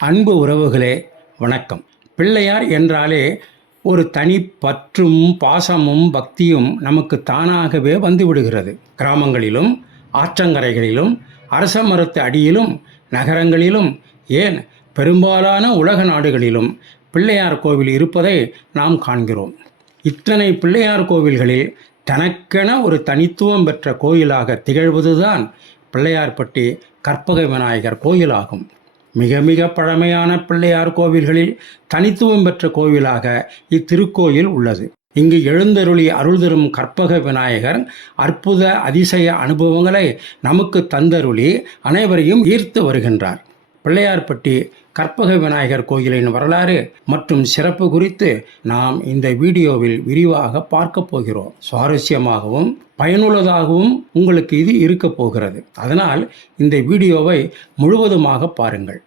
அன்பு உறவுகளே வணக்கம். பிள்ளையார் என்றாலே ஒரு தனி பற்றும் பாசமும் பக்தியும் நமக்கு தானாகவே வந்துவிடுகிறது. கிராமங்களிலும் ஆற்றங்கரைகளிலும் அரச மரத்து அடியிலும் நகரங்களிலும் ஏன் பெரும்பாலான உலக நாடுகளிலும் பிள்ளையார் கோவில் இருப்பதை நாம் காண்கிறோம். இத்தனை பிள்ளையார் கோவில்களில் தனக்கென ஒரு தனித்துவம் பெற்ற கோயிலாக திகழ்வதுதான் பிள்ளையார்பட்டி கற்பக விநாயகர் கோயிலாகும். மிக மிக பழமையான பிள்ளையார் கோவில்களில் தனித்துவம் பெற்ற கோவிலாக இத்திருக்கோயில் உள்ளது. இங்கு எழுந்தருளி அருள் தரும் கற்பக விநாயகர் அற்புத அதிசய அனுபவங்களை நமக்கு தந்தருளி அனைவரையும் ஈர்த்து வருகின்றார். பிள்ளையார்பட்டி கற்பக விநாயகர் கோயிலின் வரலாறு மற்றும் சிறப்பு குறித்து நாம் இந்த வீடியோவில் விரிவாக பார்க்க போகிறோம். சுவாரஸ்யமாகவும் பயனுள்ளதாகவும் உங்களுக்கு இது இருக்க போகிறது. அதனால் இந்த வீடியோவை முழுவதுமாக பாருங்கள்.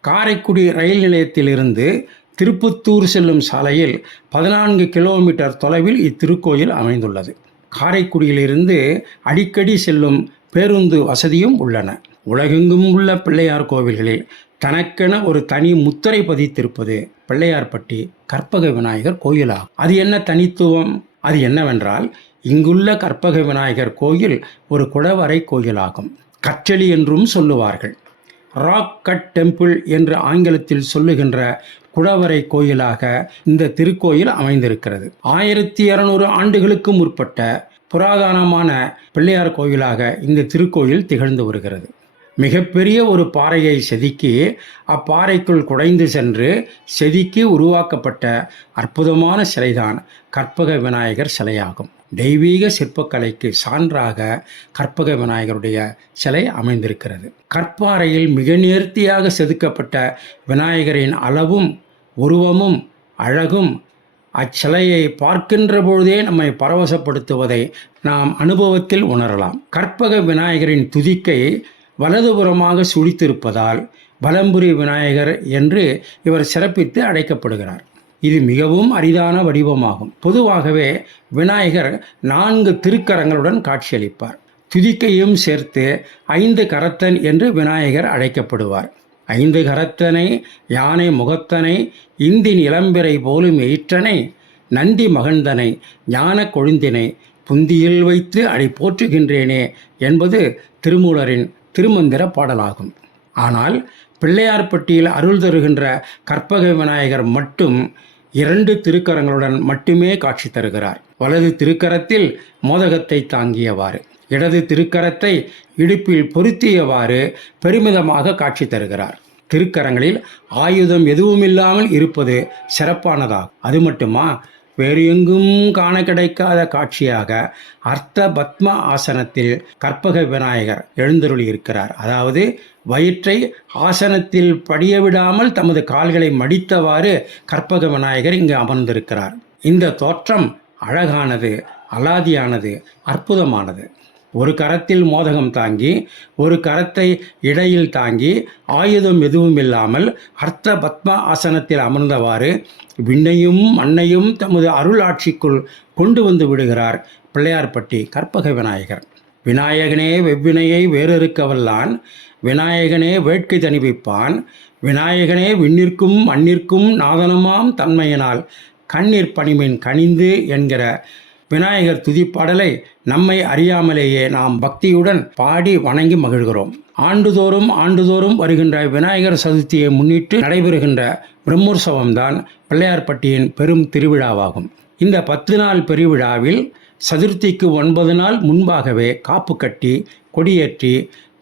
காரைக்குடி ரயில் நிலையத்திலிருந்து திருப்புத்தூர் செல்லும் சாலையில் பதினான்கு கிலோமீட்டர் தொலைவில் இத்திருக்கோயில் அமைந்துள்ளது. காரைக்குடியிலிருந்து அடிக்கடி செல்லும் பேருந்து வசதியும் உள்ளன. உலகெங்கும் உள்ள பிள்ளையார் கோவில்களில் தனக்கென ஒரு தனி முத்திரை பதித்திருப்பது பிள்ளையார்பட்டி கற்பக விநாயகர் கோயிலாகும். அது என்ன தனித்துவம்? அது என்னவென்றால் இங்குள்ள கற்பக விநாயகர் கோயில் ஒரு குடவரை கோயிலாகும். கற்றளி என்றும் சொல்லுவார்கள். ராக் கட் டெம்பிள் என்று ஆங்கிலத்தில் சொல்லுகின்ற குடவரை கோயிலாக இந்த திருக்கோயில் அமைந்திருக்கிறது. ஆயிரத்தி இருநூறு ஆண்டுகளுக்கு முற்பட்ட புராதனமான பிள்ளையார் கோயிலாக இந்த திருக்கோயில் திகழ்ந்து வருகிறது. மிகப்பெரிய ஒரு பாறையை செதுக்கி அப்பாறைக்குள் குடைந்து சென்று செதுக்கி உருவாக்கப்பட்ட அற்புதமான சிலைதான் கற்பக விநாயகர் சிலையாகும். தெய்வீக சிற்பக்கலைக்கு சான்றாக கற்பக விநாயகருடைய சிலை அமைந்திருக்கிறது. கற்பாறையில் மிக நேர்த்தியாக செதுக்கப்பட்ட விநாயகரின் அளவும் உருவமும் அழகும் அச்சிலையை பார்க்கின்ற பொழுதே நம்மை பரவசப்படுத்துவதை நாம் அனுபவத்தில் உணரலாம். கற்பக விநாயகரின் துதிக்கை வலதுபுறமாக சுழித்திருப்பதால் பலம்புரி விநாயகர் என்று இவர் சிறப்பித்து அழைக்கப்படுகிறார். இது மிகவும் அரிதான வடிவமாகும். பொதுவாகவே விநாயகர் நான்கு திருக்கரங்களுடன் காட்சியளிப்பார். துதிக்கையும் சேர்த்து ஐந்து கரத்தன் என்று விநாயகர் அழைக்கப்படுவார். ஐந்து கரத்தனை யானை முகத்தனை இந்தின் இளம்பிறை போலும் எயிற்றனை நந்தி மகந்தனை ஞான கொழுந்தினை புந்தியில் வைத்து அடி போற்றுகின்றேனே என்பது திருமூலரின் திருமந்திர பாடலாகும். ஆனால் பிள்ளையார்பட்டியில் அருள் தருகின்ற கற்பக விநாயகர் மட்டும் இரண்டு திருக்கரங்களுடன் மட்டுமே காட்சி தருகிறார். வலது திருக்கரத்தில் மோதகத்தை தாங்கியவாறு இடது திருக்கரத்தை இடுப்பில் பொருத்தியவாறு பெருமிதமாக காட்சி தருகிறார். திருக்கரங்களில் ஆயுதம் எதுவுமில்லாமல் இருப்பது சிறப்பானதாகும். அது மட்டுமா? வேறு எங்கும் காண கிடைக்காத காட்சியாக அர்த்த பத்ம ஆசனத்தில் கற்பக விநாயகர் எழுந்தருளியிருக்கிறார். அதாவது வயிற்றை ஆசனத்தில் படிய விடாமல் தமது கால்களை மடித்தவாறு கற்பக விநாயகர் இங்கு அமர்ந்திருக்கிறார். இந்த தோற்றம் அழகானது அலாதியானது அற்புதமானது. ஒரு கரத்தில் மோதகம் தாங்கி ஒரு கரத்தை இடையில் தாங்கி ஆயுதம் எதுவும் இல்லாமல் அர்த்த பத்ம ஆசனத்தில் அமர்ந்தவாறு விண்ணையும் மண்ணையும் தமது அருள் ஆட்சிக்குள் கொண்டு வந்து விடுகிறார் பிள்ளையார்பட்டி கற்பக விநாயகர். விநாயகனே வெவ்வினையை வேறறுக்கவல்லான் விநாயகனே வேட்கை தணிவிப்பான் விநாயகனே விண்ணிற்கும் மண்ணிற்கும் நாதனமாம் தன்மையினால் கண்ணீர் பணிமின் கனிந்து என்கிற விநாயகர் துதிப்பாடலை நம்மை அறியாமலேயே நாம் பக்தியுடன் பாடி வணங்கி மகிழ்கிறோம். ஆண்டுதோறும் ஆண்டுதோறும் வருகின்ற விநாயகர் சதுர்த்தியை முன்னிட்டு நடைபெறுகின்ற பிரம்மோற்சவம்தான் பிள்ளையார்பட்டியின் பெரும் திருவிழாவாகும். இந்த பத்து நாள் பெருவிழாவில் சதுர்த்திக்கு ஒன்பது நாள் முன்பாகவே காப்பு கட்டி கொடியேற்றி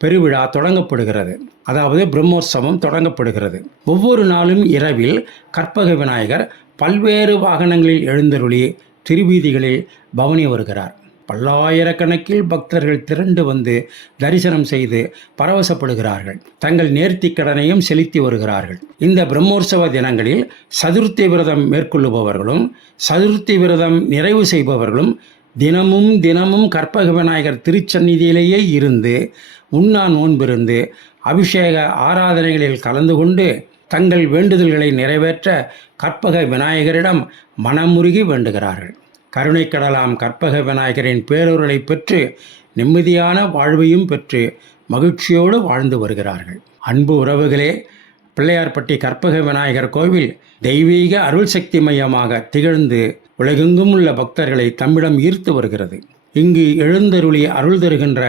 பெருவிழா தொடங்கப்படுகிறது. அதாவது பிரம்மோற்சவம் தொடங்கப்படுகிறது. ஒவ்வொரு நாளும் இரவில் கற்பக விநாயகர் பல்வேறு வாகனங்களில் எழுந்தருளி திருவீதிகளில் பவனி வருகிறார். பல்லாயிரக்கணக்கில் பக்தர்கள் திரண்டு வந்து தரிசனம் செய்து பரவசப்படுகிறார்கள். தங்கள் நேர்த்தி கடனையும் செலுத்தி வருகிறார்கள். இந்த பிரம்மோற்சவ தினங்களில் சதுர்த்தி விரதம் மேற்கொள்ளுபவர்களும் சதுர்த்தி விரதம் நிறைவு செய்பவர்களும் தினமும் தினமும் கற்பக விநாயகர் திருச்சந்நிதியிலேயே இருந்து உண்ணா நோன்பிருந்து அபிஷேக ஆராதனைகளில் கலந்து கொண்டு தங்கள் வேண்டுதல்களை நிறைவேற்ற கற்பக விநாயகரிடம் மனமுருகி வேண்டுகிறார்கள். கருணைக்கடலாம் கற்பக விநாயகரின் பேரொருளை பெற்று நிம்மதியான வாழ்வையும் பெற்று மகிழ்ச்சியோடு வாழ்ந்து வருகிறார்கள். அன்பு உறவுகளே பிள்ளையார்பட்டி கற்பக விநாயகர் கோவில் தெய்வீக அருள் சக்தி மையமாக திகழ்ந்து உலகெங்கும் உள்ள பக்தர்களை தம்மிடம் ஈர்த்து வருகிறது. இங்கு எழுந்தருளி அருள் தருகின்ற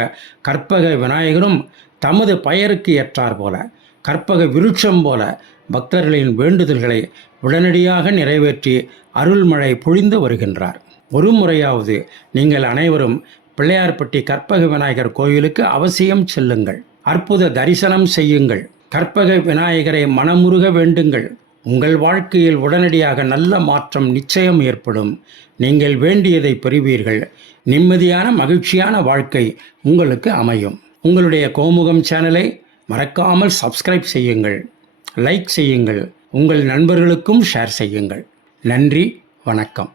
கற்பக விநாயகரும் தமது பெயருக்கு ஏற்றார் போல கற்பக விருட்சம் போல பக்தர்களின் வேண்டுதல்களை உடனடியாக நிறைவேற்றி அருள்மழை பொழிந்து வருகின்றார். ஒரு முறையாவது நீங்கள் அனைவரும் பிள்ளையார்பட்டி கற்பக விநாயகர் கோயிலுக்கு அவசியம் செல்லுங்கள். அற்புத தரிசனம் செய்யுங்கள். கற்பக விநாயகரை மனமுருக வேண்டுங்கள். உங்கள் வாழ்க்கையில் உடனடியாக நல்ல மாற்றம் நிச்சயம் ஏற்படும். நீங்கள் வேண்டியதை பெறுவீர்கள். நிம்மதியான மகிழ்ச்சியான வாழ்க்கை உங்களுக்கு அமையும். உங்களுடைய கோமுகம் சேனலை மறக்காமல் சப்ஸ்கிரைப் செய்யுங்கள். லைக் செய்யுங்கள். உங்கள் நண்பர்களுக்கும் ஷேர் செய்யுங்கள். நன்றி வணக்கம்.